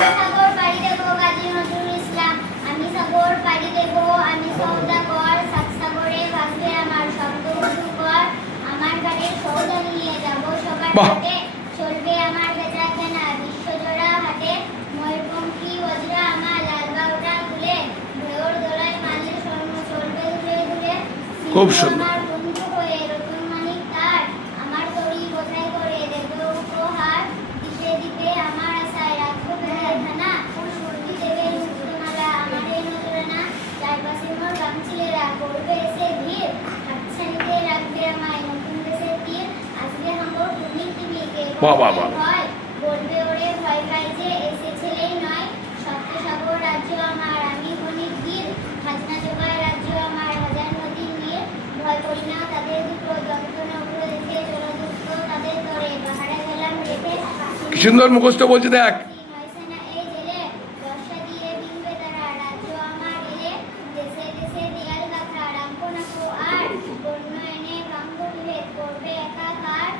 সাগর পাড়ি দেব কাজী নজরুল ইসলাম। আমি সাগর পাড়ি দেব, আমি সওদাগর, সাত সাগরে ভাসবে আমার শব্দ মধুকর। আমার গাড়ির সওদা নিয়ে যাব সবার হাতে, চলবে আমার বেচা কেনা বিশ্বজোড়া হাটে। ময়ূরপঙ্খী বজরা আমার লাল বাউটা তুলে, ঢেউর দোলায় মারলে স্বর্ণ চলবে দুলে দুলে। খুব সুন্দর। আমার বন্ধু হয়ে রতন মানিক তার, আমার তরি বোঝাই করে দেবে উপহার। দিশে দিবে আমার আশায় রাখবো বেলায় থানা, সুরটি দেবে মুক্তমালা আমারে নজরানা। চারপাশে মোর গামছিলেরা করবে এসে ভিড়, হাতছানিতে রাখবে আমায় নতুন দেশের তীর। আজকে হাঙ্গর ঘুমির টিভিকে ভয়, বলবে ওরে ভয় পাই যে এসে ছেলেই নয়। সপ্তসাগর রাজ্য আমার, আমি বণিক বীর, খাজনা জোগায় রাজ্য আমার, হাজার নদীর নীর। ভয় করি না তাদের দুটো, যন্ত্রণা উঠে দেখে জলদুষ্ট তাদের তরে, পাহাড়ে গেলাম রেখে কি সুন্দর মুখস্থ বলছে দেখ। নয়সেনা এই জেলে, বর্ষা দিয়ে বিনবে তারা, রাজ্য আমার এলে দেশে দেশে দেয়াল গাথা, রাখবো না কো আর বন্য এনে ভাঙ্গ বিভেদ করবে একাকার।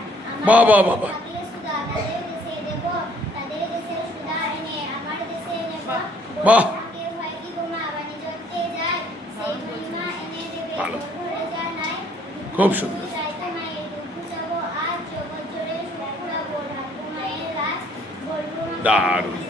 বাহ, বাহ, বাহ, বাহ। থাকলে সুধা তাদের দেশে দেব, তাদের দেশে সুধা এনে আমার দেশে নেব। বাহ। কেউ হয় কি বোমা বাণিজ্যতে যায়, সেই মহিমা এনে দেবে ভালো। ঘরে যা নাই। খুব সুন্দর। রাইতে মায়ের দুধ যাবো আজ, জগৎ জোরে সুপুরাবো, ঢাকবো মায়ের লাজ, বলবো দারুণ।